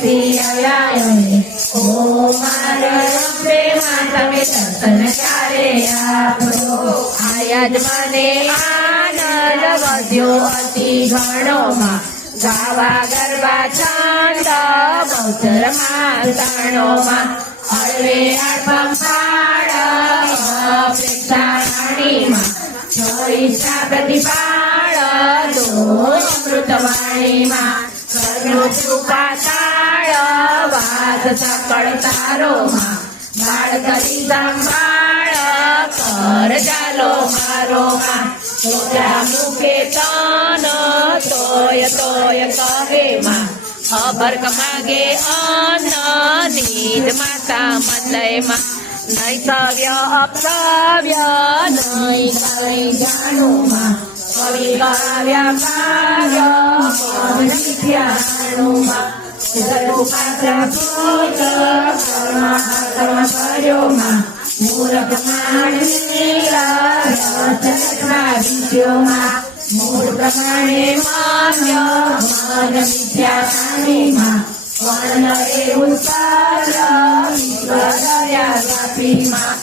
થી આવ્યા ઓ મારા અંબે માં તમે દર્શન ક્યારે આપો આયા જ મને આનંદ વધ્યો અતિ ઘણોમાં ગાવા ગરબા છંદ બહુચર માતાણોમાં હળવે પંપાળ પ્રેક્ષાણીમાં ઈચ્છા પ્રતિપાળ તો અમૃતવાણીમાં ઘરનું સુપાતાળ વાત સકળ તારોમાં બાળ કરી સંભાળ કર ચાલો મારોમાં છોકરા મુખે તન તોય તોય કહે માં અભર્ક માગે અન્ન નીજ માતા મંદયમાં નહીં સવ્ય અપસવ્ય નહીં કઈ જાણુમાં કવિ કાવ્યા કાવ્ય મિથ્યાણુમાં કર્યોમાં મૂર્ખ માણસમાં મૂળ પ્રમાણે માન્ય મન મિથ્યાણીમાં વર્ણ એવું સર્વ વિશ્વ દયા વ્યાપીમાં